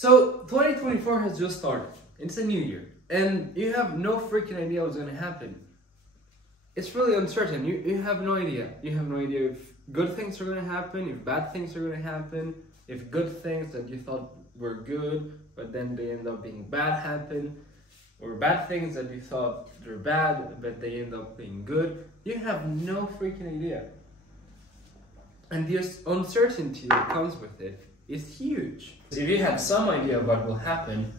So 2024 has just started. It's a new year. And you have no freaking idea what's gonna happen. It's really uncertain. You have no idea. You have no idea if good things are gonna happen, if bad things are gonna happen, if good things that you thought were good, but then they end up being bad happen, or bad things that you thought were bad, but they end up being good. You have no freaking idea. And the uncertainty that comes with it is huge. If you have some idea of what will happen,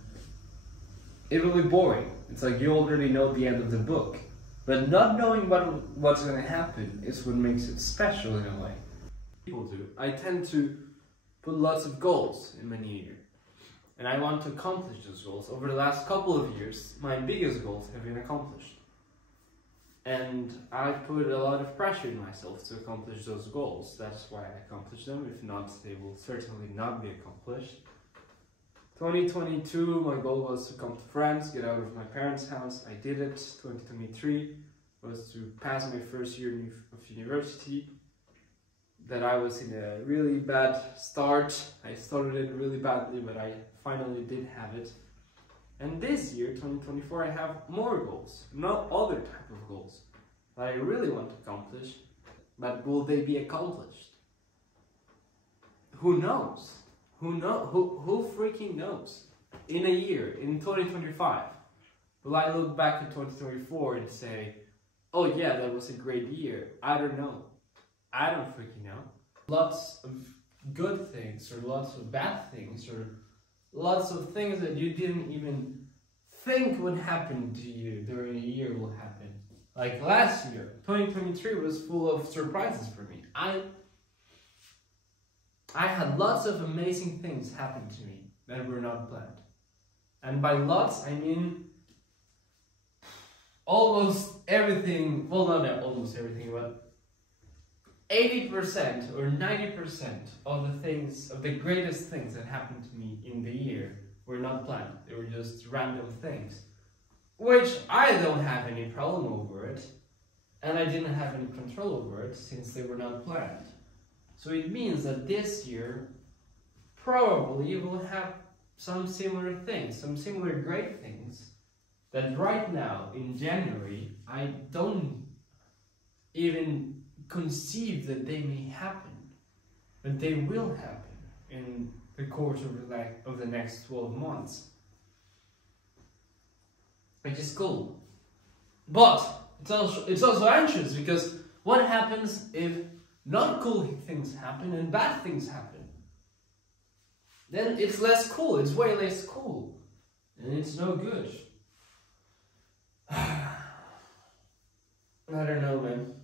it will be boring. It's like you already know the end of the book. But not knowing what's going to happen is what makes it special in a way. People do. I tend to put lots of goals in my new year. And I want to accomplish those goals. Over the last couple of years, my biggest goals have been accomplished. And I put a lot of pressure in myself to accomplish those goals. That's why I accomplished them. If not, they will certainly not be accomplished. 2022, my goal was to come to France, get out of my parents' house. I did it. 2023 was to pass my first year of university. That I was in a really bad start. I started it really badly, but I finally did have it. And this year, 2024, I have more goals, not other type of goals that I really want to accomplish, but will they be accomplished? Who knows? Who freaking knows? In a year, in 2025, will I look back at 2024 and say, oh yeah, that was a great year? I don't know. I don't freaking know. Lots of good things, or lots of bad things, or lots of things that you didn't even think would happen to you during a year will happen. Like last year, 2023 was full of surprises for me. I had lots of amazing things happen to me that were not planned. And by lots, I mean almost everything, well not almost everything, but 80% or 90% of the greatest things that happened to me in the year were not planned. They were just random things, which I don't have any problem over it, and I didn't have any control over it since they were not planned. So it means that this year probably will have some similar things, some similar great things that right now in January I don't even conceive that they may happen, but they will happen in the course of the next 12 months. Which is cool. But it's also anxious, because what happens if not cool things happen and bad things happen? Then it's less cool, it's way less cool. And it's no good. I don't know, man.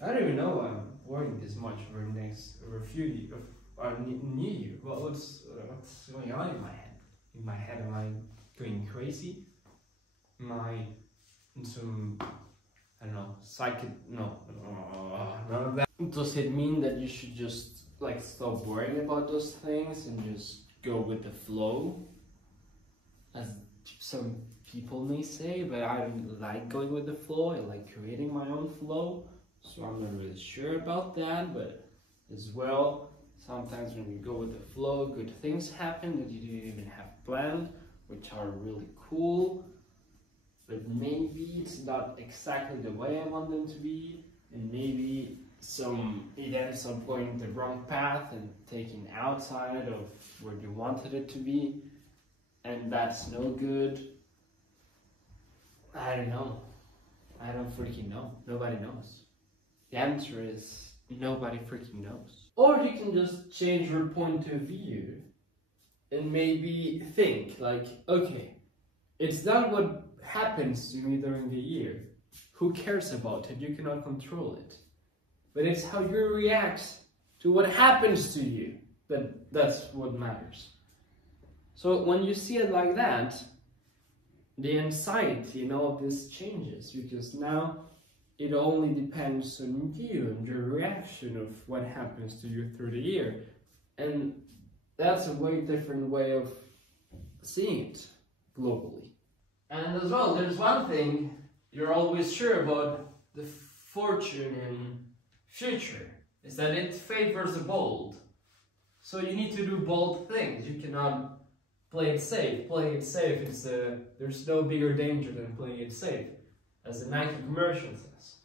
I don't even know why I'm worrying this much over new year. Well, what's going on in my head? In my head, am I going crazy? Am I in some, I don't know, none of that. Does it mean that you should just like stop worrying about those things and just go with the flow, as some people may say? But I don't like going with the flow. I like creating my own flow. So I'm not really sure about that, but as well, sometimes when you go with the flow, good things happen that you didn't even have planned, which are really cool, but maybe it's not exactly the way I want them to be, and maybe some events are going the wrong path and taking outside of where you wanted it to be, and that's no good. I don't know. I don't freaking know. Nobody knows. The answer is nobody freaking knows. Or you can just change your point of view and maybe think like, okay, it's not what happens to me during the year. Who cares about it? You cannot control it. But it's how you react to what happens to you that's what matters. So when you see it like that, the anxiety and all of this changes, because now it only depends on you and your reaction of what happens to you through the year. And that's a way different way of seeing it globally. And as well, there's one thing you're always sure about the fortune and future, is that it favors the bold. So you need to do bold things. You cannot play it safe. Playing it safe is there's no bigger danger than playing it safe, as the Nike commercial says.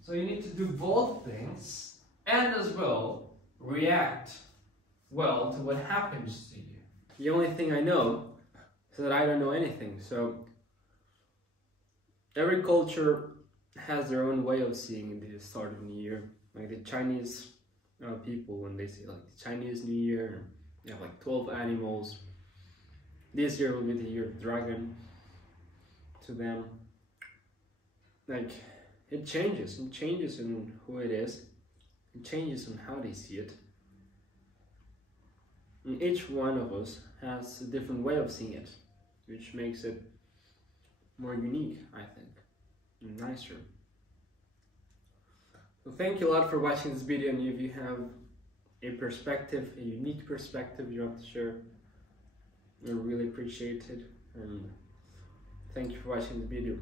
So you need to do bold things and as well react well to what happens to you. The only thing I know is that I don't know anything. So every culture has their own way of seeing the start of New Year. Like the Chinese people, when they say like the Chinese New Year, they have like 12 animals. This year will be the year of the dragon to them. Like it changes in who it is, it changes in how they see it. And each one of us has a different way of seeing it, which makes it more unique, I think, and nicer. So thank you a lot for watching this video, and if you have a perspective, a unique perspective you want to share, I really appreciate it, and thank you for watching the video.